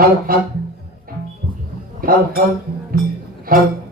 hal hal hal hal hal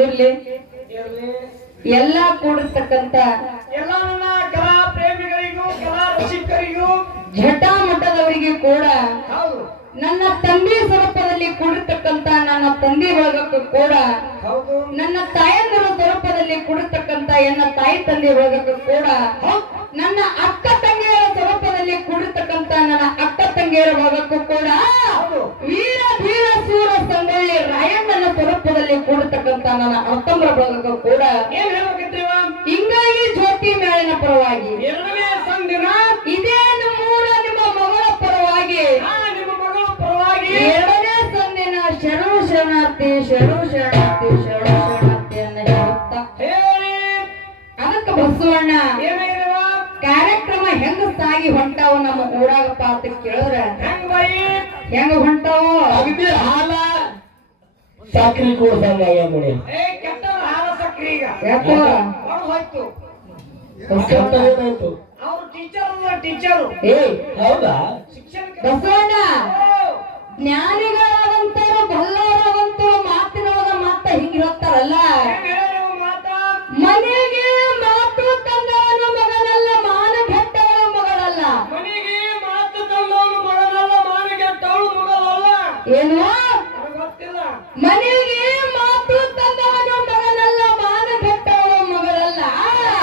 ಇರ್ಲಿ ಎಲ್ಲಾ ಕೂಡಿರ್ತಕ್ಕಂತ ಎಲ್ಲ ನನ್ನ ಕಲಾ ಪ್ರೇಮಿಗಳಿಗೂ ಕಲಾ ರಸಿಕರಿಗೂ ಜಟಾಮಠದವರಿಗೆ ಕೂಡ ಹೌದು ನನ್ನ ತಂದೆ ಸ್ವರೂಪದಲ್ಲಿ ಕೂಡಿರ್ತಕ್ಕಂತ ನನ್ನ ತಂದೆ ಬಳಗಕ್ಕೂ ಕೂಡ ಹೌದು ನನ್ನ ತಾಯಂದಿರ ಸ್ವರೂಪದಲ್ಲಿ ಕೂಡಿರ್ತಕ್ಕಂತ ಎನ್ನ ತಾಯಿ ತಂದೆ ಬಳಗಕ್ಕೂ ಕೂಡ ನನ್ನ ಅಕ್ಕ ತಂಗಿಯರ ಸ್ವರೂಪದಲ್ಲಿ ಕೂಡಿರ್ತಕ್ಕಂತ ನನ್ನ ಅಕ್ಕ ತಂಗಿಯರ ಬಳಗಕ್ಕೂ ಕೂಡ ವೀರ ಧೀರ ಸೂರ ಸಂಗೊಳ್ಳಿ ರಾಯಣ್ಣನ ಸ್ವರೂಪದಲ್ಲಿ ಕೂಡಿರ್ತಕ್ಕಂತ ನನ್ನ ಅಕ್ಕಮ್ಮರ ಬಳಗಕ್ಕೂ ಕೂಡ ಏನ್ ಹೇಳ್ಬೇಕಿದ್ದೀವ ಹಿಂಗಾಗಿ ಜ್ಯೋತಿ ಮೇಳಿನ ಪರವಾಗಿ ಎರಡನೇ ಸಂದಿನ ಇದೇ ನಮ್ಮೂರ ನಿಮ್ಮ ಮಗಳ ಪರವಾಗಿ ನಿಮ್ಮ ಮಗಳ ಪರವಾಗಿ ಎರಡನೇ ಸಂದಿನ ಶರಣು ಶರಣಾರ್ಥಿ ಶರಣು ಶರಣಾರ್ಥಿ ಶರಣು ಶರಣಾರ್ಥಿಯನ್ನ ಹೇಳುತ್ತಾ ಹೇಳಿ ಅದಕ್ಕೆ ಬಸವಣ್ಣ ಏನಾಗಿರುವ ಕಾರ್ಯಕ್ರಮ ಹೆಂಗ ಸಾಗಿ ಹೊಂಟಾವ ನಮ್ಮ ಊರಾಗಪ್ಪ ಅಂತ ಕೇಳಿದ್ರ ಹೆಂಗ್ ಬೈ ಹೆಂಗ ಹೊಂಟಾವು ಅಗದಿ ಹಾಲ ಸಕ್ರಿ ಕೂಡ್ಸಂಗ ನೋಡಿ ಏ ಕೆಟ್ಟ ಹಾಲ ಸಕ್ರಿ ಈಗ ಯಾಕೋ ಹೊರಗೆ ಹೋಯ್ತು ಏನಾಯ್ತು ಅವ್ರು ಟೀಚರು ಏ ಹೌದಾ ಶಿಕ್ಷಣ ಬಸವಣ್ಣ ಜ್ಞಾನಿಗಳಾದಂತವ್ರು ಬಲ್ಲವರಾದಂತವ್ರು ಮಾತಿನೊಳಗ ಮಾತ ಹಿಂಗ ಹೇಳ್ತಾರಲ್ಲ ಮಾತಾ ಮನೆಗೆ ಮಾತು ತಂದವನು ಮಗನಲ್ಲ ಮಾನ ಗೆಟ್ಟವಳು ಮಗಳಲ್ಲ ಮನೆಗೆ ಮಾತು ತಂದವನು ಮಗನಲ್ಲ ಮಾನಗೆಟ್ಟವಳು ಮಗಳಲ್ಲ ಏನು ನನಗೆ ಗೊತ್ತಿಲ್ಲ ಮನೆಗೆ ಮಾತು ತಂದವನು ಮಗನಲ್ಲ, ಮಾನಗೆಟ್ಟವನು ಮಗಳಲ್ಲ,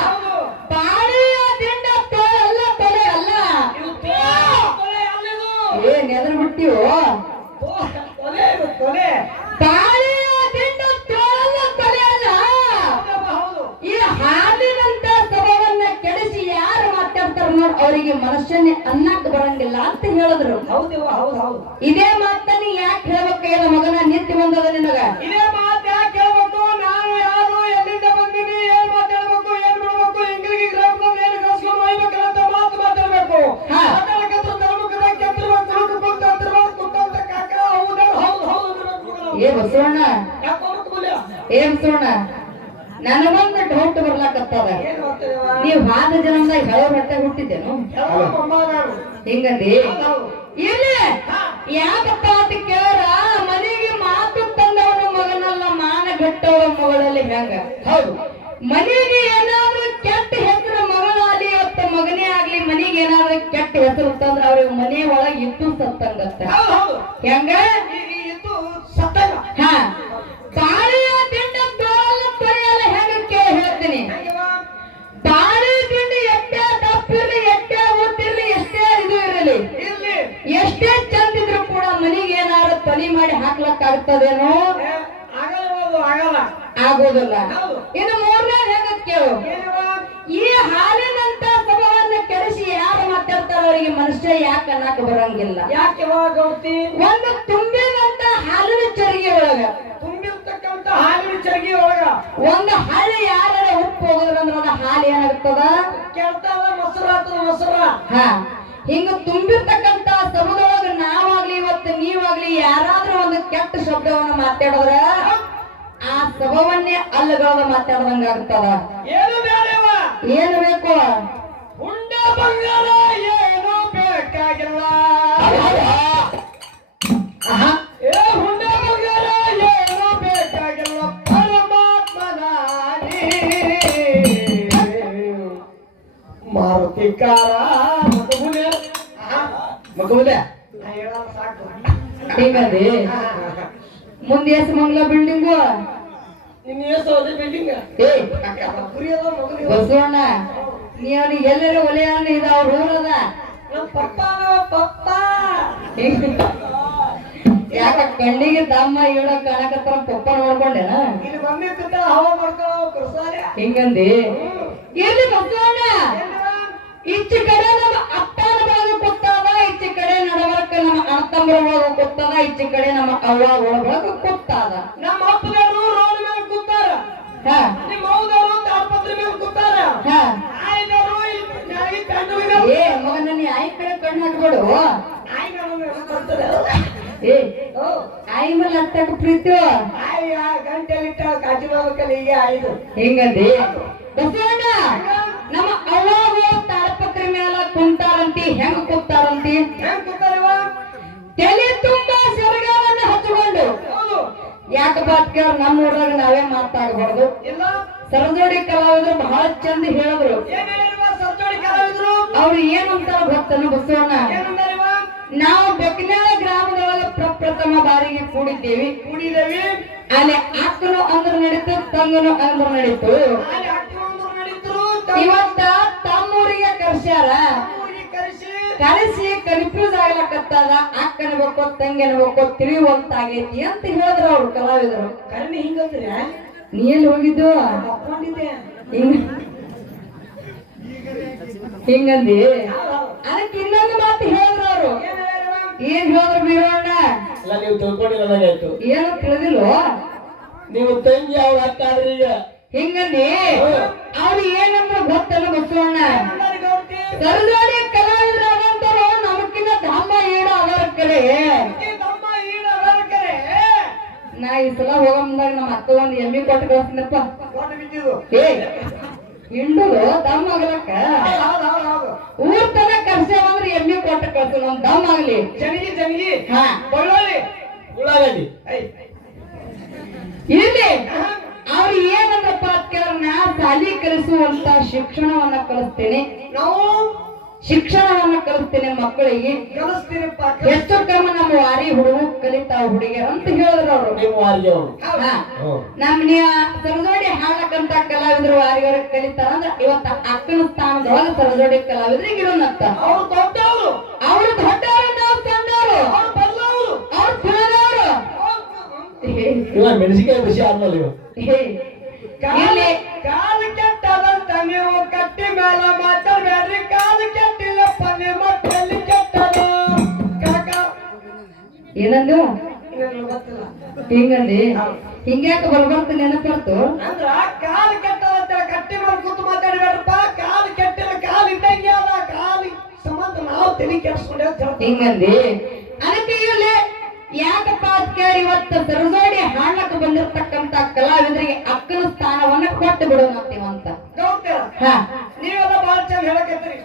ಹೌದು. ಬಾಳೆಯ ದಿಂಡ ತೋಳಲ್ಲ, ತೊಲೆ ಅಲ್ಲ. ಇದು ತೊಲೆ ಅಲ್ಲಿದು. ಏನ್ ಎದ್ರ ಬಿಟ್ಟಿವೋ? ತೊಲೆ ಇದು ತೊಲೆ. ಬಾಳೆಯ ದಿಂಡ ತೋಳಲ್ಲ, ತೊಲೆ ಅಲ್ಲ. ಹೌದಮ್ಮ, ಹೌದು. ಈ ಹಾಲಿನಂತ ಸಭವನ್ನ ಕೆಡಿಸಿ ಯಾರು ಮಾತಾಡ್ತಾರ ನೋಡ್, ಅವರಿಗೆ ಮನುಷ್ಯನೇ ಅನ್ನಕ್ಕೆ ಬರಂಗಿಲ್ಲ ಅಂತ ಹೇಳಿದ್ರು. ಹೌದವ್ವ, ಹೌದು ಹೌದು. ಇದೇ ಮಾತನ್ನ ಯಾಕೆ ಹೇಳ್ಬೇಕಲ್ಲ ಮಗನ? ನಿತ್ಯ ಬಂದದ ನಿನಗ. ಇದೇ ಮಾತು ಯಾಕೆ ಹೇಳ್ಬೇಕು? ನಾನು ಯಾರು, ಎಲ್ಲಿಂದ ಬಂದೀನಿ, ಏನ್ ಮಾತಾಡ್ಬೇಕು, ಏನ್ ಬಿಡ್ಬೇಕು, ಹೆಂಗಿಗೆ ಗ್ರಾಮದಲ್ಲಿ ಏನು ಕಳ್ಸ್ಕೊಂಡು ಹೋಗ್ಬೇಕಲ್ಲ ಅಂತ ಮಾತು ಮಾತಾಡ್ಬೇಕು. ಹಾ. ಮಾತಾಡಕಂದ್ರೆ ತಲೆಮುಖದಾಗ ಕೆತ್ತಿರ್ಬೇಕು, ತುಳುಕು ಕುಂತ ಅಂತಿರ್ಬೇಕು, ಕುಂತ ಕಾಕ ಹೌದ ಹೌದು ಹೌದು ಅಂದಿರ್ಬೇಕು ನಾವು. ಏ ಬಸವಣ್ಣ, ಯಾಕೆ ಹೋಗ್ಬೇಕು ಮೂಲ್ಯ? ಏ ಬಸವಣ್ಣ, ನನಗೊಂದು ಡೌಟ್ ಬರ್ಲಾಕತ್ತದ. ಏನ್ ಮಾಡ್ತೇವ? ನೀವ್ ವಾದ ಜನ್ಮದಾಗ ಹಳೆ ಹೊಟ್ಟೆ ಹುಟ್ಟಿದ್ದೇನು? ಹಿಂಗಂದಿ ಇಲ್ಲ. ಯಾಕಪ್ಪ ಅಂತ ಕೇಳ, ಮನೆಗೆ ಮಾತು ತಂದವನ ಮಗನಲ್ಲ, ಮಾನಗೆಟ್ಟವನ ಮಗಳಲ್ಲಿ ಹೆಂಗ? ಹೌದು. ಮನೆಗೆ ಏನಾದ್ರೂ ಕೆಟ್ಟ ಹೆಸರು ಮಗಳಾಗ್ಲಿ ಅವತ್ತ ಮಗನೇ ಆಗ್ಲಿ, ಮನೆಗೆ ಏನಾದ್ರೂ ಕೆಟ್ಟ ಹೆಸರು ತಂದ್ರ ಅವ್ರಿಗೆ ಮನೆ ಒಳಗೆ ಇದ್ದು ಸತ್ತಂಗತ್ತ. ಹೌದು ಹೌದು. ಹೆಂಗ? ಇದು ಸತ್ತಾಗ ಹಾ, ಬಾಳೆಯ ದಿಂಡ ತೋಳಲ್ಲ, ತೊಳೆಯಲ್ಲ. ಹೆಂಗ ಕೇಳಿ ಹೇಳ್ತೀನಿ. ಬಾಳೆ ದಿಂಡ ಎಷ್ಟೇ ದಪ್ಪಿರ್ಲಿ, ಎಷ್ಟೇ ಊತಿರ್ಲಿ, ಎಷ್ಟೇ ಇದು ಇರಲಿ, ಇರ್ಲಿ ಎಷ್ಟೇ ಚಂದ ಇದ್ರು ಕೂಡ ಮನೆಗೆ ಏನಾದ್ರು ತೊಲಿ ಮಾಡಿ ಹಾಕ್ಲಕ್ ಆಗ್ತದೇನೋ? ಆಗಲ್ಲ, ಆಗಲ್ಲ, ಆಗೋದಿಲ್ಲ. ಹೌದು. ಇನ್ನು ಮೂರನೇ ಹೆಂಗ ಕೇಳು. ಏನವ? ಈ ಹಾಲಿನಂತ ಸಭವನ್ನ ಕೆಡಿಸಿ ಯಾರು ಮಾತಾಡ್ತಾರ ಅವರಿಗೆ ಮನುಷ್ಯ ಯಾಕೆ ಅನ್ನಕ್ ಬರಂಗಿಲ್ಲ. ಯಾಕೆ ಗೌತಿ? ಒಂದು ತುಂಬಿದಂತ ಹಾಲಿನ ಚರಿಗೆ ಒಳಗ, ತುಂಬಿರ್ತಕ್ಕಂತ ಹಾಲಿನ ಚರಗಿ ಒಳಗ ಒಂದು ಹಳ್ಳಿ ಯಾರ ಉಪ್ಪು ಹೋಗೋದ್ರಂದ್ರ ಅದ ಹಾಲು ಏನಾಗ್ತದ? ಕೆಡ್ತಾವ, ಮೊಸರು ಆಗ್ತದ, ಮೊಸರ. ಹಾ, ಹಿಂಗ ತುಂಬಿರ್ತಕ್ಕಂತ ಸಭದೊಳಗ ನಾವಾಗ್ಲಿ ಇವತ್ತು ನೀವಾಗ್ಲಿ ಯಾರಾದ್ರೂ ಒಂದು ಕೆಟ್ಟ ಶಬ್ದವನ್ನ ಮಾತಾಡಿದ್ರ ಆ ಸಭವನ್ನೇ ಅಲ್ಲಗಳದ ಮಾತಾಡ್ದಂಗ ಆಗ್ತದ. ಏನು ಬೇಡವ? ಏನು ಬೇಕು? ಹುಂಡ ಬಂಗಾರ ಏನು ಬೇಕಾಗಿಲ್ಲ. ಆಹಾ, ಏ ಹುಂಡ ಬಂಗಾರ ಏನು ಬೇಕಾಗಿಲ್ಲ. ಪರಮಾತ್ಮನ ಮಾರುತಿಕಾರ ಮಗುವುದೇ ಸಾಕು. ಹೀಗಂದಿ ಮುಂದೆ ಎಸ್ ಮಂಗ್ಲ ಬಿಲ್ಡಿಂಗು. ಇನ್ನು ಎಷ್ಟು ಬಿಲ್ಡಿಂಗ್ ಏ ಕುರಿಯದ ಮಗನಿಗೆ ಬಸವಣ್ಣ, ನೀ ಅವ್ನಿಗೆ ಎಲ್ಲರೂ ಒಲೆಯನ್ನ ಇದು ಅವ್ರ ಊರದ. ನಮ್ಮ ಪಪ್ಪ ಪಪ್ಪ ಯಾಕ ಕಣ್ಣಿಗೆ ದಮ್ಮ ಇಡೋ ಕಾಣಕತ್ತಾರ ಪಪ್ಪ ನೋಡ್ಕೊಂಡೇನ? ಇಲ್ಲಿ ಬಂದಿದ್ದ ಹವಾ ಮಾಡ್ಕೊಳ್ಳೋ ಕುರ್ಸಾಲೆ ಹಿಂಗಂದಿ ಎಲ್ಲಿ ಬಸವಣ್ಣ? ಈಚೆ ಕಡೆ ನಮ್ಮ ಅಪ್ಪನ ಒಳಗ ಕೂತಾದ, ಈಚೆ ಕಡೆ ನಡವರ್ಕ ನಮ್ಮ ಅಣ್ಣತಮ್ಮರ ಒಳಗ ಕೂತಾದ, ಈಚೆ ಕಡೆ ನಮ್ಮ ಅವ್ವ ಒಳಗ ಕೂತಾದ. ನಮ್ಮ ಅಪ್ಪನವರು ರೋಡ್ ಮೇಲೆ ಕೂತಾರ, ಹಾ ನಿಮ್ಮ ಹೌದವರು ತಾಡ್ಪತ್ರಿ ಮೇಲೆ ಕೂತಾರ, ಹಾ. ಆಯ್ದವರು ಇಲ್ಲಿ ಕಂಡು ಏ ಮಗನ, ನೀ ಆಯ್ ಕಡೆ ಕಣ್ಣು ಹಾಕ್ಬೇಡು. ಏ ಆಯ್ ಮೇಲೆ ಹತ್ತಕ್ಕೆ ಪ್ರೀತಿ ಗಂಟೆಲಿಟ್ಟ ಕಾಜಿ ಹೋಗ್ಬೇಕಲ್ಲ ಈಗ ಆಯ್ದು ಹಿಂಗಂದಿ ಬಸವಣ್ಣ. ನಮ್ಮ ಅವ್ವಾಗ ತಾಳಪತ್ರಿ ಮೇಲೆ ಕುಂತಾರಂತಿ. ಹೆಂಗ್ ಕುಂತಾರಂತಿ? ಹೆಂಗ್ ಕೂತಾರಿವ? ತಲೆ ತುಂಬಾ ಸೆರಗವನ್ನ ಹಚ್ಚಿಕೊಂಡು. ಹೌದು. ಯಾಕಪ್ಪ ಅಂತ ಕೇಳ, ನಮ್ಮ ಊರಾಗ ನಾವೇ ಮಾತಾಡಬಾರ್ದು. ಇಲ್ಲ ಸರಜೋಡಿ ಕಲಾವಿದರು ಬಹಳ ಚಂದ ಹೇಳಿದ್ರು. ಏನ್ ಹೇಳಿರುವ ಸರ್ಜೋಡಿ ಕಲಾವಿದ್ರು? ಅವ್ರು ಏನಂತಾರ ಗೊತ್ತನು ಬಸವಣ್ಣ? ಏನಂದಾರಿವ? ನಾವು ಬೆಕ್ಕನಾಳ ಗ್ರಾಮದೊಳಗ ಪ್ರಪ್ರಥಮ ಬಾರಿಗೆ ಕೂಡಿದ್ದೇವೆ. ಕೂಡಿದೇವಿ. ಅಲ್ಲಿ ಅಕ್ಕನು ಅಂದ್ರ ನಡೀತು, ತಂಗನು ಅಂದ್ರ ನಡೀತು. ಅಲ್ಲಿ ಅಕ್ಕನೊಂದ್ರು ನಡೀತರು, ಇವತ್ತ ತಮ್ಮೂರಿಗೆ ಕರ್ಸ್ಯಾರ. ಊರಿಗೆ ಕರೆಸಿ ಕರೆಸಿ ಕನ್ಫ್ಯೂಸ್ ಆಗ್ಲಕತ್ತದ. ಅಕ್ಕನ ಬೇಕೋ ತಂಗಿನ ಬೇಕೋ ತಿಳಿಯುವಂತಾಗೈತಿ ಅಂತ ಹೇಳಿದ್ರು ಅವ್ರು ಕಲಾವಿದರು. ಕರ್ಣಿ ಹಿಂಗಂದ್ರೆ ನೀ ಎಲ್ಲಿ ಹೋಗಿದ್ದು? ತಪ್ಕೊಂಡಿದ್ದೆ. ಹಿಂಗಂದಿ ಅದಕ್ಕೆ ಇನ್ನೊಂದು ಮಾತು ಹೇಳಿದ್ರು ಅವರು. ಏನ್ ಹೇಳಿರುವ? ಏನ್ ಹೇಳಿದ್ರು ಬೀರಣ್ಣ? ಇಲ್ಲ, ನೀವು ತಿಳ್ಕೊಂಡಿಲ್ಲದಾಗಾಯ್ತು. ಏನು ತಿಳಿದಿಲ್ವೋ? ನೀವು ತಂಗಿ ಅವ್ರ ಅಕ್ಕ ಆದ್ರಿ ಈಗ. ಹಿಂಗಂದಿ ಅವ್ರು ಏನಂದ್ರೆ ಗೊತ್ತಲ್ಲ ಬಸವಣ್ಣ? ಏನಂದಾರಿ ಗೌಡ್ತಿ? ಸರಜೋಡಿ ಕಲಾವಿದರಾದಂತರು ನಮಕಿನ್ನ ಧಮ್ಮ ಈಡ ಅದರ ಕಡೆ. ಈ ತಮ್ಮ ಈಡ ಅದರ್ಕರೆ ನಾ ಈ ಸಲ ಹೋಗೋ ಮುಂದಾಗ ನಮ್ಮ ಅಕ್ಕ ಒಂದು ಎಮ್ಮಿ ಕೊಟ್ಟು ಕಳಿಸ್ತೀನಪ್ಪ. ಕೊಟ್ಟು ಬಿದ್ದಿದ್ದು. ಏ ಹಿಂಡುದು ದಮ್ ಆಗ್ಲಕ್ಕ ಹೌದು. ಊರ್ ತನ ಕರ್ಸೇವಂದ್ರೆ ಎಮ್ಮಿ ಕೊಟ್ಟು ಕಳ್ಸು, ನಮ್ ದಮ್ ಆಗ್ಲಿ. ಜನಿಗಿ ಹಾ ಕೊಳ್ಳೋಳಿ ಉಳ್ಳಾಗಡ್ಡಿ ಇಲ್ಲಿ ಅವ್ರು ಏನಂದ್ರಪ್ಪ ಅಂತ ಕೇಳಿದ್ರೆ, ನಾ ಶಾಲಿ ಕಲಿಸುವಂತ ಶಿಕ್ಷಣವನ್ನ ಕಲಿಸ್ತೇನೆ. ನಾವು ಶಿಕ್ಷಣವನ್ನ ಕಲಿಸ್ತೇನೆ ಮಕ್ಕಳಿಗೆ, ಕಲಿಸ್ತೀರಪ್ಪ ಹೆಚ್ಚು ಕ್ರಮ ನಮ್ಮ ವಾರಿ ಹುಡುಗ ಕಲಿತಾವ ಹುಡುಗಿಯರು ಅಂತ ಹೇಳಿದ್ರು ಅವರು. ನಿಮ್ಮ ವಾರಿಗೆ ಅವನು ನಮ್ಮ ಸರಜೋಡಿ ಹಾಡಕ್ಕಂತ ಕಲಾವಿದರು ವಾರಿಯವರು ಕಲಿತಾರ ಅಂದ್ರೆ ಇವತ್ತ ಅಕ್ಕನ ಸ್ಥಾನದೊಳಗೆ ಸರಜೋಡಿ ಕಲಾವಿದರಿಗೆ ಇರೋಣಂತ. ಅವ್ರು ದೊಡ್ಡವರು, ಅವ್ರು ದೊಡ್ಡವರು, ನಾವು ಸಣ್ಣವರು, ಅವ್ರು ಬಲ್ಲವರು, ಅವ್ರು ಕುಲದವರು. ಇವ ಮೆಣಸಿಕಾಯಿ ಖುಷಿ ಆದ್ಮೇಲೆ ಇವ ಇಲ್ಲಿ ಕಾಲ ಕೆಟ್ಟದಂತ ನೀವು ಕಟ್ಟಿ ಮೇಲ ಮಾತಾಡ್ಬೇಡ್ರಿ. ಕಾಲ ಕೆಟ್ಟಿಲ್ಲಪ್ಪ ನಿಮ್ಮ ತಲೆ ಕೆಟ್ಟದ ಕಾಕ ಏನಂದು ಇದನ್ನ ಗೊತ್ತಿಲ್ಲ ಹಿಂಗಂದಿ ಹಿಂಗ್ಯಾಕ ಬರ್ಬರ್ತ ನೆನಪರ್ತು. ಅಂದ್ರ ಕಾಲ ಕೆಟ್ಟದಂತ ಕಟ್ಟಿ ಮೇಲೆ ಕೂತು ಮಾತಾಡ್ಬೇಡ್ರಪ್ಪ. ಕಾಲ ಕೆಟ್ಟಿಲ್ಲ, ಕಾಲ ಇದ್ದಂಗೆ ಅದ. ಕಾಲ ಸಂಬಂಧ ನಾವು ತಲೆ ಕೆಡಿಸ್ಕೊಂಡೇವ್ ಹಿಂಗಂದಿ. ಅದಕ್ಕೆ ಇಲ್ಲಿ ಯಾಕಪ್ಪ ಅಂತ ಕೇಳಿ ಇವತ್ತು ಸರಜೋಡಿ ಹಾಡ್ಲಕ್ಕ ಬಂದಿರ್ತಕ್ಕಂತ ಕಲಾವಿದರಿಗೆ ಅಕ್ಕನ ಸ್ಥಾನವನ್ನ ಕೊಟ್ಟು ಬಿಡೋಣಂತೀವಂತ. ಗೌಡ್ತಾರ ಹಾ ನೀವೆಲ್ಲ ಬಾಳ ಚಂದ ಹೇಳಕತ್ತೀರಿ.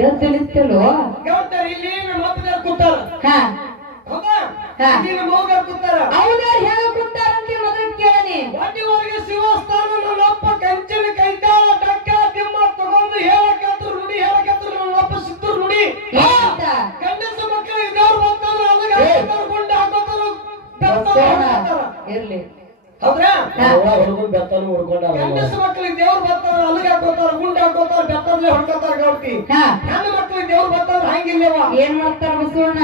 ಏನ್ ತಿಳಿತಿಲ್ವೋ? ಗೌಡ್ತಾರ ಇಲ್ಲಿ ನಮ್ಮ ಅಪ್ಪದಾರ ಕೂತಾರ. ಹಾ ಹೌದಾ? ಹಾ. ಇಲ್ಲಿ ನಮ್ಮ ಅವ್ವಗಾರ ಕೂತಾರ. ಅವ್ರು ಹೇಗ ಕುಂತಾರಂತ ಮೊದಲು ಕೇಳನಿ. ಒಟ್ಟಿವರೆಗೆ ಶಿವಸ್ಥಾನ ನನ್ನ ಅಪ್ಪ ಕಂಚಿನ ಕೈತಾಳ ಡಕ್ಕ ತಿಮ್ಮ ತಗೊಂಡು ಹೇಳಕತ್ರು ನುಡಿ, ಹೇಳಕತ್ರು ನನ್ನ ಅಪ್ಪ ಸಿದ್ಧರು ನುಡಿ. ಏನಂತ? ಗಂಡಸ ಮಕ್ಕಳು ಇದ್ದವ್ರು ಬಂತಂದ್ರೆ ಅಲ್ಲಿಗೆ ಹಾಕೋತಾರ, ಗುಂಡು ಹಾಕೋತಾರ, ಇರ್ಲಿ. ಹೌದ್ರಾ? ಹುಡುಗನ್ ಬೆತ್ತನು ಹುಡ್ಕೊಂಡಾರ. ಗಂಡಸ ಮಕ್ಕಳಿಗೆ ದೇವ್ರು ಬರ್ತಾರ, ಅಲ್ಲಿಗೆ ಹಾಕೋತಾರ, ಗುಂಡು ಹಾಕೋತಾರ, ಬೆತ್ತಲ್ಲೇ ಹೊಡ್ಕೋತಾರ ಗೌಡ್ತಿ. ಹಾ ಹೆಣ್ಣು ಮಕ್ಕಳಿಗೆ ದೇವ್ರು ಬರ್ತಾರ ಹಂಗಿಲ್ಲವ. ಏನ್ ಮಾಡ್ತಾರ ಬಸವಣ್ಣ?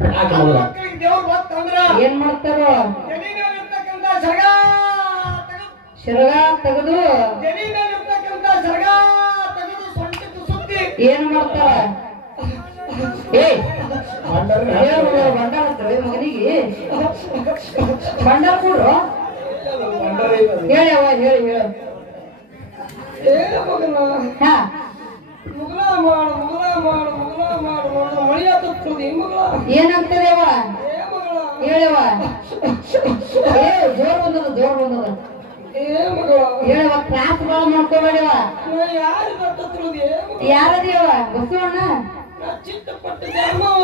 ಹೆಣ್ಣು ಮಕ್ಕಳಿಗೆ ದೇವ್ರು ಬರ್ತಂದ್ರ ಏನ್ ಮಾಡ್ತಾರೋ? ಜಡಿ ಮೇಲೆ ಇರ್ತಕ್ಕಂಥ ಶಿರಗ ತೆಗೆದು ಜಡಿ ಮೇಲೆ ಇರ್ತಕ್ಕಂಥ ಸರ್ಗ ತೆಗೆದು ಸೊಂಟಕ್ಕೆ ಸುತ್ತಿ ಏನ್ ಮಾಡ್ತಾರ? ಏ ಬಂಡಾರ ಮಗನಿಗೆ ಬಂಡಾರ ಕೊಡ್ರು. ಹೇಳ್ಯವ ಹೇಳಿ ಹೇಳು. ಹಾ ಮುಗಲ ಮಾಡು, ಮುಗಲ ಮಾಡು, ಮುಗಲ ಮಾಡು, ಮುಗಲ ಮಳಿ ಹತ್ತದ ಮಗಳ. ಏನಂತದೇವ? ಏ ಮಗಳ, ಹೇಳವ. ಏ ಜೋರ್ ಬಂದದ, ಜೋರ್ ಬಂದದ. ಏ ಮಗಳ, ಹೇಳವ. ಕ್ಲಾಸ್ ಗಳ ಮಾಡ್ಕೋಬೇಡವ. ನಾ ಯಾರು ಹತ್ತದ ಏ ಮಗಳ, ಯಾರದೇವ? ಬಸವಣ್ಣ ನಾ ಚಿತ್ತಪಟ್ಟ ಧರ್ಮವ.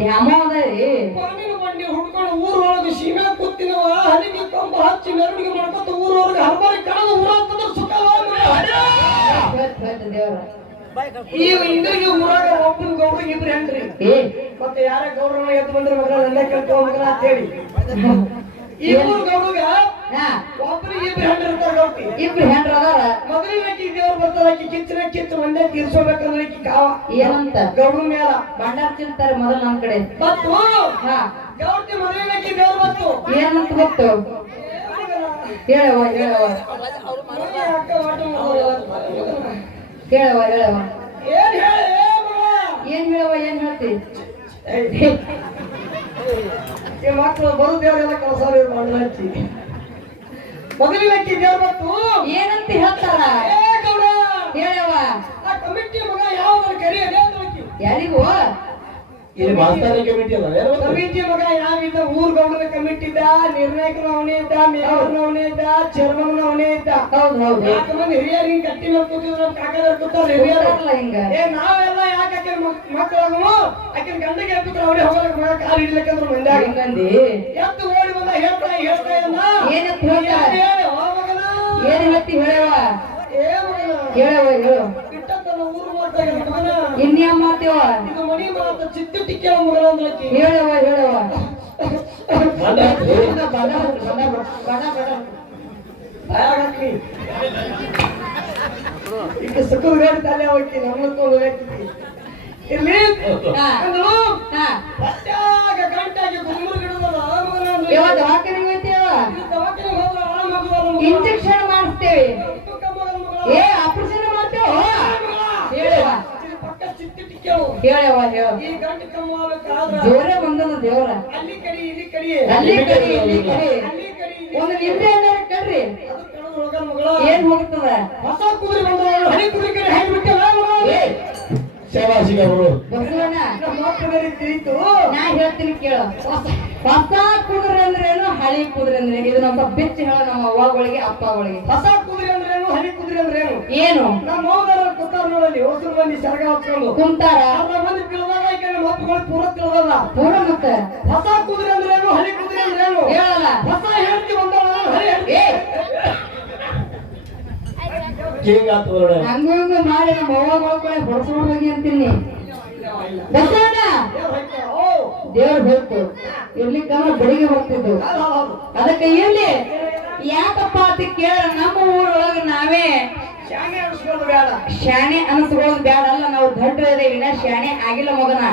ಡ್ಯಾಮ ಅದರಿ. ಮಣ್ಣಿನ ಬಂಡಿ ಹುಡ್ಕೊಂಡು ಊರೊಳಗೆ ಸೀಮೆ ಕೂತಿನವ. ಹನಿಗೆ ಕಂಬ ಹಚ್ಚಿ ಮೆರವಣಿಗೆ ಮಾಡ್ಕೊತ ಊರೊಳಗೆ ಹರಬರಿ ಕಣದ ಊರಾಗ್ತದ ಸುಖವ. ದೇವ್ರ ಈ ಇಂದ್ರಿಗೆ ಊರಾಗ ಒಬ್ಬನ ಗೌಡ್ರಿಗೆ ಇಬ್ರು ಹೆಂಡ್ರಿ. ಏ ಮತ್ತೆ ಯಾರ ಗೌಡ್ರನ್ನ ಎದ್ದು ಬಂದ್ರೆ ಮಗಳ ನನ್ನ ಕೇಳ್ಕೊ ಮಗಳ ಅಂತ ಹೇಳಿ ಈ ಊರ್ ಗೌಡಗ ಹಾ ಒಬ್ಬರಿಗೆ ಇಬ್ರು ಹೆಂಡ್ರಿ ಇರ್ತಾರ ಗೌಡ್ತಿ. ಇಬ್ರು ಹೆಂಡ್ರ ಅದಾರ. ಮೊದಲಿನ ದೇವ್ರು ಬರ್ತಾರ. ಆಕಿ ಕಿಚ್ಚನ ಕಿತ್ತು ಒಂದೇ ತೀರ್ಸೋಬೇಕಂದ್ರೆ ಆಕಿ ಕಾವ ಏನಂತ? ಗೌಡನ ಮೇಲ ಬಂಡಾರ ತಿಂತಾರೆ ಮೊದಲು ನಮ್ ಕಡೆ. ಬತ್ತು ಹಾ ಗೌಡ್ತಿ ಮೊದಲಿನ ದೇವ್ರು ಬತ್ತು. ಏನಂತ ಗೊತ್ತು? ಹೇಳವ ಹೇಳವ ಹೇಳವ ಹೇಳವ. ಏನ್ ಹೇಳಿ ಏನ್ ಹೇಳವ? ಏನ್ ಹೇಳ್ತಿ? ಈ ಮಕ್ಕಳು ಬರು ದೇವರೆಲ್ಲ ಕೆಲಸ ಮಾಡಿ ಮೊದಲಿನ ದೇವ್ರು ಬತ್ತು. ಏನಂತ ಹೇಳ್ತಾರ? ಏ ಗೌಡ ಹೇಳವ. ಆ ಕಮಿಟಿ ಮಗ ಯಾವ್ದಾರ ಕರಿಯದೇ ಯಾರಿಗೂ ಇಲ್ಲಿ ಮಾಸ್ತಾರಿ ಕಮಿಟಿ ಅಲ್ಲ ಯಾರು? ಕಮಿಟಿ ಮಗ ಯಾವಿದ್ದ? ಊರ್ ಗೌಡನ ಕಮಿಟಿ ಇದ್ದ, ನಿರ್ಣಾಯಕನ ಅವನೇ ಇದ್ದ, ಮೇಯರ್ನ ಅವನೇ ಇದ್ದ, ಚೇರ್ಮನ್ ಅವನೇ ಇದ್ದ. ಹೌದು ಹೌದು. 4 ಮಂದಿ ಹಿರಿಯರ್ ಹಿಂಗ್ ಕಟ್ಟಿ ಮೇಲೆ ಕೂತಿದ್ರು. ನಮ್ಮ ಕಾಕದಾರ ಕೂತಾರ ಹಿರಿಯರು. ಹಿಂಗ ಏ ನಾವೆಲ್ಲ ಯಾಕೆ ಆಕಿನ ಮಕ್ಕಳಾಗು ಆಕಿನ ಗಂಡಗೆ ಕೂತ್ರ ಅವನೇ ಹೋಗಲಕ್ಕ ಮಗ ಕಾಲು ಹಿಡಿಲಕ್ಕಂದ್ರು ಮಂದ್ಯಾಗ ಹಿಂಗಂದಿ. ಎತ್ತು ಓಡಿ ಬಂದ ಹೇಳ್ತಾ ಅಲ್ಲ ಏನಂತ ಹೇಳ್ತಾರ? ಹೇಳಿ ಓ ಮಗನ ಏನ್ ಹೇಳ್ತಿ? ಹೇಳವ ಏ ಮಗನ ಹೇಳವ ಹೇಳು. ಇಟ್ಟಂತನ ಊರು ಮಾಡ್ತಾ ಮಗನ ಇನ್ಯಾ ಮಾತೇವ? ಇದು ಮನಿ ಮಾತ ಚಿತ್ತು ಟಿಕ್ಕೇಳ ಮಗನ ಅಂದ್ರಕಿ. ಹೇಳವ ಹೇಳವ. ಈಗ ಸುಖದ ಗಾಡಿ ತಲೆ ಹೋಗಿ ನಮ್ಮಕ್ಕೊಂದು ವ್ಯಕ್ತಿ ಇರ್ಲಿ ಅಂದ್ರು. ಪತ್ಯಾಗ ಗಂಟಾಗಿ ಗುಮ್ಮರು ಗಿಡದಲ್ಲ ಮಗನ ಅಂದ್ರೆ ಯಾವ ದವಾಖಾನೆಗೆ ಹೋಯ್ತೇವ? ಇದು ದವಾಖಾನೆಗೆ ಹೋದ್ರೆ ಆರಾಮ ಆಗುದಲ್ಲ ಮಗನ. ಇಂಜೆಕ್ಷನ್ ಮಾಡಿಸ್ತೇವೆ. ತುಕ್ಕ ಮಗನ ಮಗಳ. ಏ ಆಪರೇಷನ್ ಮಾಡ್ತೇವ? ಹೇಳವ ಇದು ಪಕ್ಕ ಚಿತ್ತು ಟಿಕ್ಕೇಳು. ಹೇಳವ ಹೇಳ. ಈ ಗಂಟು ಕಮ್ಮಿ ಆಗ್ಬೇಕಾದ್ರ ಜೋರೇ ಬಂದದ ದೇವ್ರ. ಅಲ್ಲಿ ಕಡಿ ಇಲ್ಲಿ ಕಡಿ ಅಲ್ಲಿ ಕಡಿ ಇಲ್ಲಿ ಕಡಿ. ಅಲ್ಲಿ ಕಡಿ ಇಲ್ಲಿ ಒಂದು ನಿಂಬೆ ಹಣ್ಣಾರ ಕಡ್ರಿ. ಅದು ಕಳೆದು ಹೋಗಲ್ಲ ಮಗಳ. ಏನ್ ಹೋಗ್ತದ? ಹೊಸ ಕುದುರೆ ಬಂದವ ಹಳಿ ಕುದುರೆ ಕಡೆ ಹಾಕಿ ಬಿಟ್ಟಲ್ಲ ಮಗಳ. ಸೇವಾಸಿಗ ಅವರು ಬಸವಣ್ಣ ನಮ್ಮ ಅಪ್ಪನಲ್ಲಿ ತಿಳಿತು. ನಾ ಹೇಳ್ತೀನಿ ಕೇಳು. ಹೊಸ ಕುದುರೆ ಅಂದ್ರೇನು, ಹಳಿ ಕುದುರೆ ಅಂದ್ರೆ ಇದು ನಮ್ಮ ಬಿಚ್ಚಿ ಹೇಳ ನಮ್ಮ ಅವ್ವಗಳಿಗೆ ಅಪ್ಪಗಳಿಗೆ. ಹೊಸ ಕುದುರೆ ಅಂದ್ರೇನು, ಹಳಿ ಕುದುರೆ ಅಂದ್ರೇನು? ಏನು? ನಮ್ಮ ಹೋದಾರ ಕೂತಾರ ನೋಡಲ್ಲಿ ಹೊಸರು ಮಂದಿ ಸರ್ಗ ಹೊತ್ಕೊಂಡು ಕುಂತಾರ. ಅರ್ಧ ಮಂದಿ ತಿಳಿದಾಗ ಈಗ ನಮ್ಮ ಅಪ್ಪಗಳು ಪೂರ ತಿಳಿದದ. ಪೂರ ಮತ್ತೆ ಹೊಸ ಕುದುರೆ ಅಂದ್ರೇನು, ಹಳಿ ಕುದುರೆ ಅಂದ್ರೇನು? ಹೇಳಲ್ಲ. ಹೊಸ ಹೇಳ್ತಿ ಬಂದವ ಹಳಿ ಹೇಳ್ತಿ. ಕೇಂಗ್ ಆತು ನೋಡ ಹಂಗ ಹಂಗ ಮಾಡಿ ನಮ್ಮ ಅವ್ವಗಳ ಹೊರಸೋಡ್ ಹೋಗಿ ಅಂತೀನಿ ಬಸವಣ್ಣ ದೇವ್ರ ಹೋಯ್ತು ಇರ್ಲಿಕ್ಕಂದ್ರ ಬಡಿಗೆ ಬರ್ತಿದ್ದು ಅದಕ್ಕೆ ಇರ್ಲಿ ಯಾಕಪ್ಪ ಅಂತ ಕೇಳ ನಮ್ಮ ಊರೊಳಗ ನಾವೇ ಶಾಣೆ ಅನಿಸ್ಕೊಳ್ಳೋದು ಬ್ಯಾಡ ಅಲ್ಲ ನಾವು ದೊಡ್ಡ ವಿನ ಶಾಣೆ ಆಗಿಲ್ಲ ಮಗನ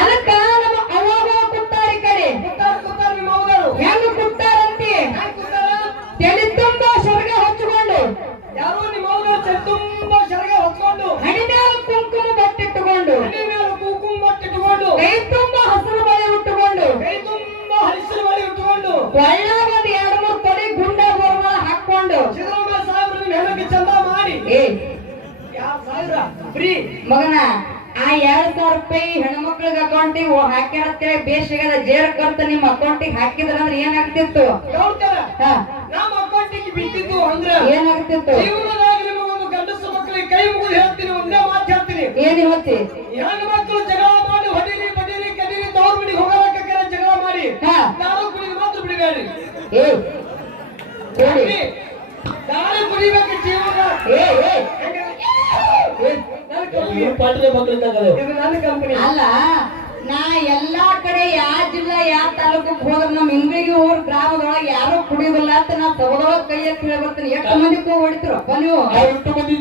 ಅದಕ್ಕ ನಮ್ಮ ಅವಾಗ ಕುತ್ತಾರ ಈ ಕಡೆ ಹೆಂಗ ಕುತ್ತಾರಂತಿ ತಲೆ ತುಂಬಾ ಸೊರಗ ಹಚ್ಚಿಕೊಂಡು ಯಾರು ನಿಮ್ಮ ತುಂಬಾ ಸರಗ ಹೊತ್ಕೊಂಡು ಹಣಿ ಮ್ಯಾಲ ಕುಂಕುಮ ಬಟ್ಟಿಟ್ಟುಕೊಂಡು ಕುಂಕುಮ ಬಟ್ಟಿಟ್ಟುಕೊಂಡು ಕೈ ತುಂಬಾ ಹಸಿರು ಬಳೆ ಉಟ್ಟುಕೊಂಡು ಕೈ ತುಂಬಾ ಹಸಿರು ಬಳಿ ಉಟ್ಟುಕೊಂಡು ಒಳ್ಳ ಒಂದ್ 2-3 ತೊಡಿ ಗುಂಡ ಬೋರ್ಗಳ ಹಾಕೊಂಡು ಸಿದ್ದರಾಮಯ್ಯ ಸಾಹೇಬ್ರ ಹೆಣಕ್ಕೆ ಚಂದ ಮಾಡಿ ಏ 2000 ಫ್ರೀ ಮಗನ ಆ 2,000 ರೂಪಾಯಿ ಹೆಣ್ಮಕ್ಳಿಗೆ ಅಕೌಂಟಿಗೆ ಹಾಕ್ಯಾರತ್ತೇಳಿ ಬೇಸಿಗದ ಜೇರ್ ಕರ್ತ ನಿಮ್ಮ ಅಕೌಂಟಿಗೆ ಹಾಕಿದ್ರಂದ್ರೆ ಏನಾಗ್ತಿತ್ತು ಹಾ ನಮ್ಮ ಅಕೌಂಟಿಗೆ ಬಿಟ್ಟಿದ್ದು ಅಂದ್ರೆ ಏನಾಗ್ತಿತ್ತು ಜೀವನದಾಗ ನಿಮ್ಮ ಒಂದು ಗಂಡಸು ಮಕ್ಕಳಿಗೆ ಕೈ ಮುಗಿದು ಹೇಳ್ತೀನಿ ಒಂದೇ ಮಾತು ಹೇಳ್ತೀನಿ ಏನ್ ಇವತ್ತಿ ಹೆಣ್ಣು ಮಕ್ಕಳು ಜಗಳ ಮಾಡಿ ಹೊಡೀರಿ ಬಡೀರಿ ಕಡೀರಿ ತವ್ರ ಮನೆಗೆ ಹೋಗಲಕ್ಕ ಜಗಳ ಮಾಡಿ ಹಾ ದಾರು ಕುಡಿದು ಮಾತ್ರ ಬಿಡಬೇಡಿ ಏ ನೋಡಿ ದಾರು ಕುಡಿಬೇಕು ಜೀವನ ಏ ಏ ಪಾಟ್ರೆ ಮಕ್ಕಳಿದ್ದಾಗಲ್ಲ ಇದು ನನ್ನ ಕಂಪನಿ ಅಲ್ಲ ನಾ ಎಲ್ಲಾ ಕಡೆ ಯಾ ಜಿಲ್ಲಾ ಯಾ ತಾಲೂಕಕ್ಕೆ ಹೋದ್ರ ನಮ್ ಇಂಗ್ಳಿಗೆ ಊರ್ ಗ್ರಾಮದೊಳಗೆ ಯಾರು ಕುಡಿಯೋದಿಲ್ಲ ಅಂತ ನಾ ತಗೊಳೊಳಗ ಕೈ ಎತ್ತಿ ಹೇಳಿ ಬರ್ತೀನಿ ಎಷ್ಟು ಮಂದಿ ಕೋ ಹೊಡಿತಿರಪ್ಪ ನೀವು ಎಷ್ಟು ಮಂದಿ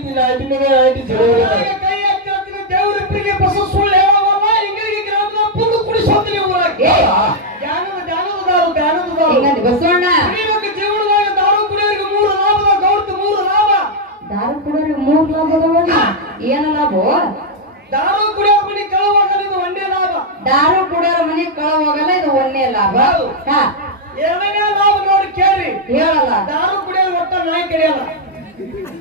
ಕೈ ಎತ್ತಿ ದೇವರಿಬ್ಬರಿಗೆ ಬಸ ಸುಳ್ಳು ಹೇಳೋವಲ್ಲ ಇಂಗ್ಳಿಗೆ ಗ್ರಾಮದ ಪುಲ್ಲು ಕುಡಿಸೋತೀನಿ ಊರಾಗ ಜ್ಞಾನದ ದಾರು ಹಿಂಗಂತ ಬಸವಣ್ಣ ಕುಡಿಯೋಕೆ ಜೀವನದಾಗ ದಾರು ಕುಡಿಯೋರಿಗೆ 3 ಲಾಭದ ಗೌರ್ತ 3 ಲಾಭ ದಾರು ಕುಡಿಯೋರಿಗೆ 3 ಲಾಭ ಅದಾವ ಏನು ಲಾಭ ದಾರು ಕುಡಿಯೋ ಮನೆ ಕಳವಾಗಲ್ಲ ಇದು ಒಂದೇ ಲಾಭ ದಾರು ಕುಡಿಯೋರ ಮನೆ ಕಳ ಹೋಗಲ್ಲ ಇದು ಒಂದೇ ಲಾಭ ಹಾ ಎರಡನೇ ಲಾಭ ನೋಡಿ ಕೇಳ್ರಿ ಹೇಳಲ್ಲ ದಾರು ಕುಡಿಯೋ ಒಟ್ಟ ನಾಯಿ ಕಡಿಯಲ್ಲ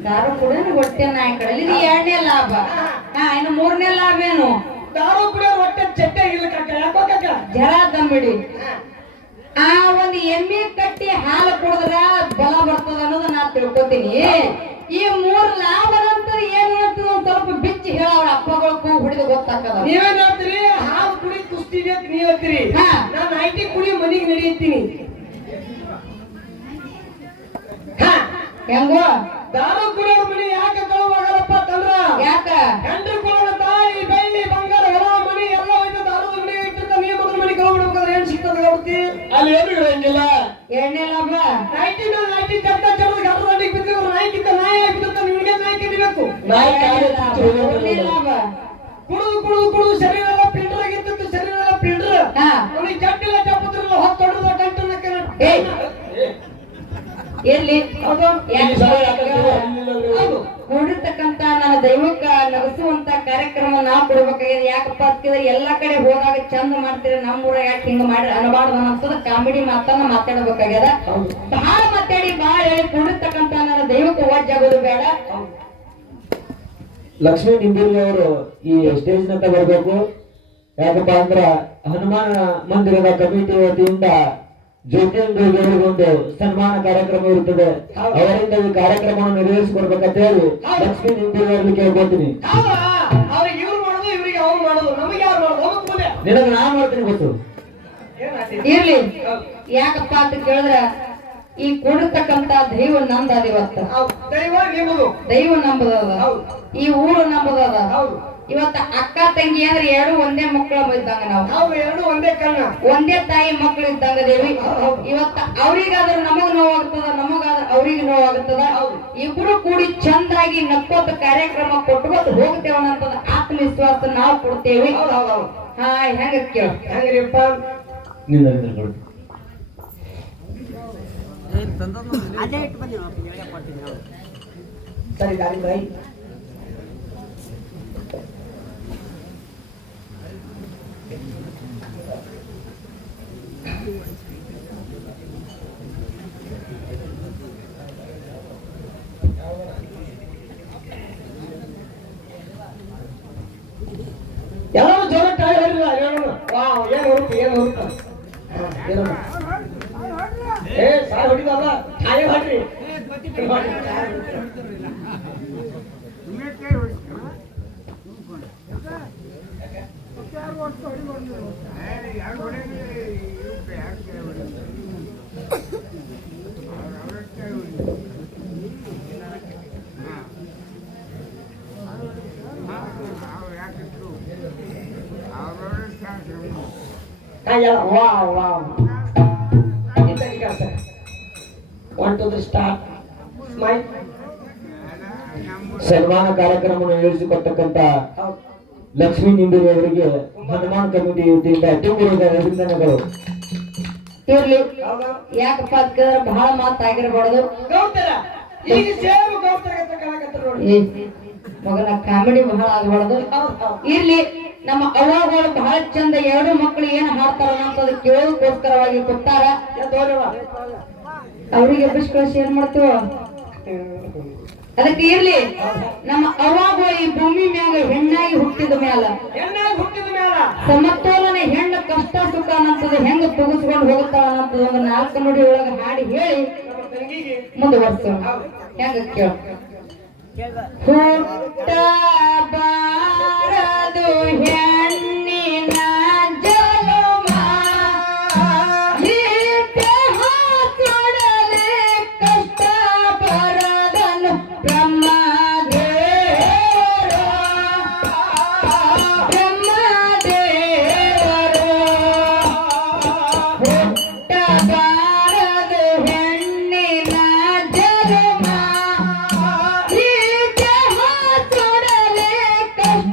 ದಾರು ಕುಡಿಯೋರು ಹೊಟ್ಟೆ ನಾಯಿ ಕಡೆ ಇದು 2ನೇ ಲಾಭ ಹಾ ಇನ್ನು 3ನೇ ಲಾಭ ಏನು ದಾರು ಕುಡಿಯೋ ಹೊಟ್ಟೆ ಚಟ್ಟೆ ಇಲ್ಲ ಕಾಕ ಯಾಕೋ ಕಾಕ ಜರ ದಮ್ಮಿಡಿ ಆ ಒಂದು ಎಮ್ಮೆ ಕಟ್ಟಿ ಹಾಲು ಕುಡಿದ್ರ ಬಲ ಬರ್ತದ ಅನ್ನೋದು ನಾ ತಿಳ್ಕೊತೀನಿ ಈ 3 ಲಾಭದಂತ ಏನ್ ಹೇಳ್ತದ ಒಂದ್ ಸ್ವಲ್ಪ ಬಿಚ್ಚಿ ಹೇಳ ಅವ್ರ ಅಪ್ಪಗಳು ಕೂ ಹಿಡಿದು ಗೊತ್ತಾಕದ ನೀವೇನ್ ಹೇಳ್ತೀರಿ ಹಾಲು ಕುಡಿ ಕುಸ್ತಿ ಅಂತ ನೀವ್ ಹೇಳ್ತೀರಿ ಹಾ. ನಾನು ಐಟಿ ಕುಡಿ ಮನಿಗೆ ನಡೆಯುತ್ತೀನಿ ಹೆಂಗೋ ದಾರು ಕುಡಿಯೋ ಮನೆ ಯಾಕೆ ಕಳವಾಗಲ್ಲಪ್ಪ ಅಂತಂದ್ರ ಯಾಕ ಹೆಂಡ್ರು ಕೊಡೋಣ ತಾಯಿ ಬೆಳ್ಳಿ ಬಂಗಾರ ಹೊಲ ಮನಿ ಎಲ್ಲ ಒಯ್ದು ದಾರದ ಮನೆ ಇಟ್ಟಿರ್ತಾನೆ ನೀವ್ ಮೊದಲು ಮನೆ ಕಳ್ಬಿಡ್ಬೇಕಾದ್ರೆ ಏನ್ ಸಿಗ್ತದೆ ಗೌಡ್ತಿ ಅಲ್ಲಿ ಏನು ಇರಂಗಿಲ್ಲ 2ನೇ ಲಾಭ ನೈಟಿ ಮೇಲೆ ನೈಟಿ ಚರ್ಚ ಚರ್ದ ಗರ್ರದಂಡಿಗೆ ಬಿದ್ದಿದ್ರು ನಾಯಿಕಿಂತ ನಾಯಿ ಆಗಿಬಿಡುತ್ತೆ ನಿಮ್ಗೆ ನಾಯಿ ಕಿಡಿಬೇಕು ನಾಯಿ ಕಾಲು 3ನೇ ಲಾಭ ಕುಡಿದು ಕುಡಿದು ಕುಡಿದು ಶರೀರ ಎಲ್ಲ ಫಿಲ್ಟರ್ ಆಗಿರ್ತಿತ್ತು ಶರೀರ ಎಲ್ಲ ಫಿಲ್ಟರ್ ಹಾ ಅವನಿಗೆ ಜಟ್ಟಿಲ್ಲ ಚಪ್ಪತ್ರಲ್ಲ ಹೊತ್ತು ಹೊಡೆದ ಗಂಟನಕ್ಕೆ ಏಯ್ ಎಲ್ಲಿ ನೋಡಿರ್ತಕ್ಕಂತ ನನ್ನ ದೈವಕ್ಕ ನಗಿಸುವಂತ ಕಾರ್ಯಕ್ರಮ ನಾವು ಕೊಡ್ಬೇಕಾಗಿದೆ ಯಾಕಪ್ಪ ಅಂತಿದ್ರೆ ಎಲ್ಲಾ ಕಡೆ ಹೋದಾಗ ಚಂದ ಮಾಡ್ತೀರಿ ನಮ್ಮೂರ ಯಾಕೆ ಹಿಂಗ ಮಾಡಿ ಅನಬಾರ್ದು ಅನ್ನೋದು ಕಾಮಿಡಿ ಮಾತನ್ನ ಮಾತಾಡಬೇಕಾಗ್ಯದ ಬಹಳ ಮಾತಾಡಿ ಬಹಳ ಹೇಳಿ ಕೊಡಿರ್ತಕ್ಕಂತ ನನ್ನ ದೈವಕ್ಕೆ ವಾಜ್ಯಾಗೋದು ಬೇಡ ಲಕ್ಷ್ಮೀ ನಿಂಬೂರಿ ಅವರು ಈ ಸ್ಟೇಜ್ ನತ್ತ ಬರಬೇಕು ಯಾಕಪ್ಪ ಅಂದ್ರ ಹನುಮಾನ ಮಂದಿರದ ಕಮಿಟಿ ವತಿಯಿಂದ ಜ್ಯೋತಿಯಂದು ಸನ್ಮಾನ ಕಾರ್ಯಕ್ರಮ ಇರುತ್ತದೆ ಅವರಿಂದ ಈ ಕಾರ್ಯಕ್ರಮವನ್ನು ನೆರವೇರಿಸಿಕೊಡ್ಬೇಕಂತ ಹೇಳಿ ಲಕ್ಷ್ಮೀ ನಿಂಬೂರಿ ಅವರಲ್ಲಿ ಕೇಳ್ಕೊತೀನಿ ಅವ್ರಿಗೆ ಇವ್ರು ಮಾಡೋದು ಇವ್ರಿಗೆ ಅವ್ರು ಮಾಡೋದು ನಮಗೆ ಯಾರು ಮಾಡೋದು ನಿನಗೆ ನಾನ್ ಮಾಡ್ತೀನಿ ಗೊತ್ತು ಇರ್ಲಿ ಯಾಕಪ್ಪ ಅಂತ ಕೇಳಿದ್ರ ಈ ಕೊಡಿರ್ತಕ್ಕಂತ ದೈವ ನಂದದ ಇವತ್ತ ದೈವ ನಿಮ್ಮದು ದೈವ ನಂಬುದದ ಈ ಊರು ನಂಬುದದ ಹೌದು ಇವತ್ತ ಅಕ್ಕ ತಂಗಿ ಅಂದ್ರೆ 2 ಒಂದೇ ಮಕ್ಕಳ ಇದ್ದಂಗ ನಾವು ಎರಡು ಒಂದೇ ಕಣ್ಣ ಒಂದೇ ತಾಯಿ ಮಕ್ಕಳು ಇದ್ದಂಗ ದೇವಿ ಇವತ್ತ ಅವ್ರಿಗಾದ್ರೂ ನಮಗ್ ನೋವಾಗ್ತದ ನಮಗಾದ್ರೂ ಅವ್ರಿಗೆ ನೋವಾಗ್ತದ ಇಬ್ರು ಕೂಡಿ ಚಂದಾಗಿ ನಕ್ಕೋತ ಕಾರ್ಯಕ್ರಮ ಕೊಟ್ಕೋತ ಹೋಗ್ತೇವ ಅನ್ನೋದ ಆತ್ಮವಿಶ್ವಾಸ ನಾವು ಕೊಡ್ತೇವೆ ಹಾ ಹೆಂಗ ಕೇಳ ಹೆಂಗ್ರಿಪ್ಪ ಸರಿ ಗಾಡಿ ಬಾಯಿ ಎಲ್ಲರೂ ಜೋರ ಟಾಯ್ ಹೇಳಿಲ್ಲ ಹೇಳೋಣ ವಾವ್ ಏನು ಹುರುಪ ಏ ಸಾರ್ ಹೊಡಿದಲ್ಲ ಟಾಯ್ ಮಾಡ್ರಿ ವಾ ವಾ 1 2 3 ಸ್ಟಾರ್ಟ್ ಸ್ಮೈಲ್. ಸನ್ಮಾನ ಕಾರ್ಯಕ್ರಮವನ್ನು ನಡೆಸಿಕೊಟ್ಟಕ್ಕಂತ ಲಕ್ಷ್ಮೀ ನಿಂಬೂರಿ ಅವರಿಗೆ ಹನುಮಾನ್ ಕಮಿಟಿ ವತಿಯಿಂದ ತುಂಬುವುದ ಅಭಿನಂದನೆಗಳು. ಇರ್ಲಿ ಯಾಕಪ್ಪ ಅದಕ್ಕೆ ಬಹಳ ಮಾತಾಗಿರ್ಬಾರ್ದು. ಗೌತರ ಈಗ ಸೇಮ್ ಗೌತರ ಕಲಾಕತ್ತರ ನೋಡಿ. ಮಗನ ಕಾಮಿಡಿ ಬಹಳ ಆಗಬಾರ್ದು. ಇರ್ಲಿ ನಮ್ಮ ಅವ್ವಗಳು ಬಹಳ ಚಂದ ಎರಡು ಮಕ್ಕಳು ಏನ್ ಹಾಡ್ತಾರ ಅಂತದ್ ಕೇಳೋದಕ್ಕೋಸ್ಕರವಾಗಿ ಕೊಟ್ಟಾರ. ಅವ್ರಿಗೆ ಎಬ್ಬಿಸಿ ಕಳಿಸಿ ಏನ್ ಮಾಡ್ತೀವ ಅದಕ್ಕೆ. ಇರ್ಲಿ ನಮ್ಮ ಅವ್ವಗಳು ಈ ಭೂಮಿ ಮ್ಯಾಗ ಹೆಣ್ಣಾಗಿ ಹುಟ್ಟಿದ ಮ್ಯಾಲ ಸಮತೋಲನ ಹೆಣ್ಣು ಕಷ್ಟ ಸುಖ ಅನ್ನಂತದ ಹೆಂಗ ತುಗಿಸ್ಕೊಂಡು ಹೋಗುತ್ತಾಳ ಅನ್ನಂತದ ಒಂದು 4 ನುಡಿ ಒಳಗ ಹಾಡಿ ಹೇಳಿ ಮುಂದುವರ್ಸೋಣ. ಹೆಂಗ ಕೇಳ. ಹುಟ್ಟಬಾರದು ಹೆಣ್ಣಿನ ಜನುಮ, ಇತಿಹಾಸದೊಡನೆ ಕಷ್ಟ ಬರದನು ಬ್ರಹ್ಮದೇವರು. ಹುಟ್ಟಬಾರದು ಹೆಣ್ಣಿನ ಜನುಮ, ಇತಿಹಾಸದೊಡನೆ ಕಷ್ಟ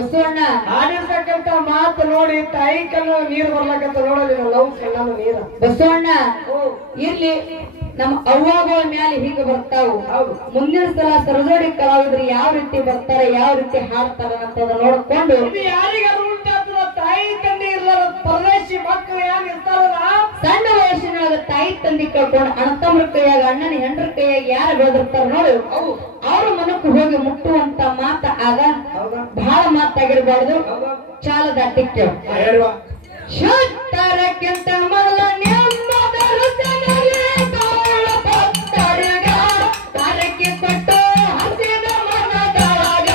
ಬಸವಣ್ಣ ಆಡಿರ್ತಕ್ಕಂತ ಮಾತು ನೋಡಿ ತಾಯಿ ಕಣ್ಣು ನೀರು ಬರ್ಲಕತ್ತ ನೋಡಲಿ ಲವ್ ಕಣ್ಣು ನೀರ ಬಸವಣ್ಣ ಇರ್ಲಿ ನಮ್ಮ ಅವ್ವಾಗಳ ಮ್ಯಾಲೆ ಹೀಗೆ ಬರ್ತಾವು. ಮುಂದಿನ ಸಲ ಸರಜೋಡಿ ಕಲಾವಿದ್ರು ಯಾವ ರೀತಿ ಬರ್ತಾರೆ ಯಾವ ರೀತಿ ಹಾಡ್ತಾರ ಅಂತ ನೋಡ್ಕೊಂಡು ಇದು ಯಾರಿಗಾರು ಉಂಟಾಗ್ತದ ತಾಯಿ ತಂದೆ ಇರ್ಲಾರ ಪರದೇಶಿ ಮಕ್ಕಳು ಯಾರು ಇರ್ತಾರಲ್ಲ ಸಣ್ಣ ವಯಸ್ಸಿನೊಳಗ ತಾಯಿ ತಂದೆ ಕಳ್ಕೊಂಡು ಅಣ್ಣತಮ್ಮರ ಕೈಯಾಗ ಅಣ್ಣನ ಹೆಂಡ್ರ ಕೈಯಾಗ ಯಾರು ಬೆಳೆದಿರ್ತಾರ ನೋಡಿ ಅವ್ರ ಮನಕ್ಕೆ ಹೋಗಿ ಮುಟ್ಟುವಂತ ಮಾತ ಆಗ ಬಹಳ ಮಾತಾಗಿರ್ಬಾರ್ದು. ಚಾಲದ ಅಟ್ಟಿಕ್ಕೆ ಶುದ್ಧರಕ್ಕಿಂತ ಮೊದಲ ನೆಮ್ಮದ ಹೃದಯದಲ್ಲಿ ತೋಳ ಭಕ್ತರಿಗ ತಾರಕ್ಕೆ ಕೊಟ್ಟು ಹಸಿದ ಮನದೊಳಗ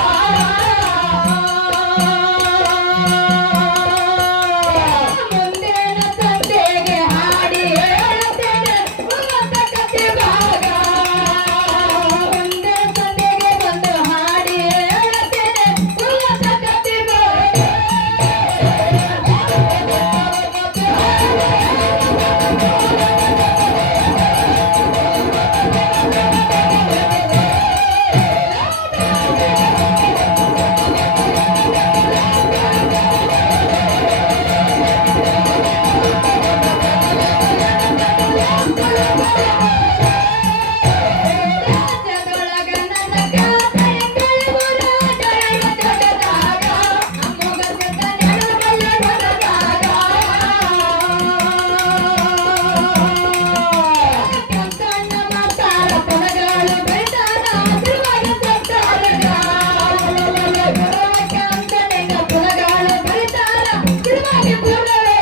ಮುಂದಿನ ಸಂತೆಗೆ ಹಾಡಿ ಹೇಳುತ್ತೇನೆ ಉನ್ನತ ಕಥೆ ಭಾಗ. ಮುಂದಿನ ಸಂತೆಗೆ ಬಂದು ಹಾಡಿ ಹೇಳುತ್ತೇನೆ ಉನ್ನತ ಕಥೆ ಭಾಗ. ರಾಜ್ಯದೊಳಗ ನನ್ನ ಗಾದೆ ಕಳೆವರ ಜಯ ಜಗದಾಗ ಅಮ್ಮಗಸದ ನೆನಪಲ್ಲ ಹೊರದಾಗ ಕಂಕಣ್ಣ ಮಾತಾಡ ಪೊನಗಾಳು ಬೆಳೆದಾನ ತಿರುವಾಗ ಸತ್ತಾರಗ ಕಂಕಣ್ಣಿನ ಪೊನಗಾಳು ಬೆಳೆದಾನ ತಿರುವಾಗಿ ಪೂರ್ಣವೇ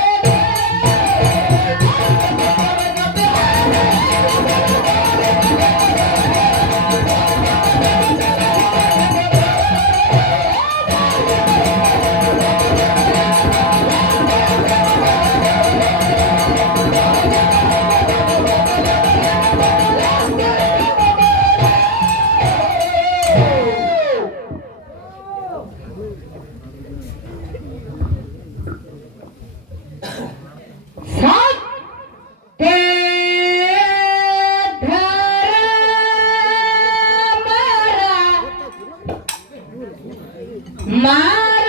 ಮಾರ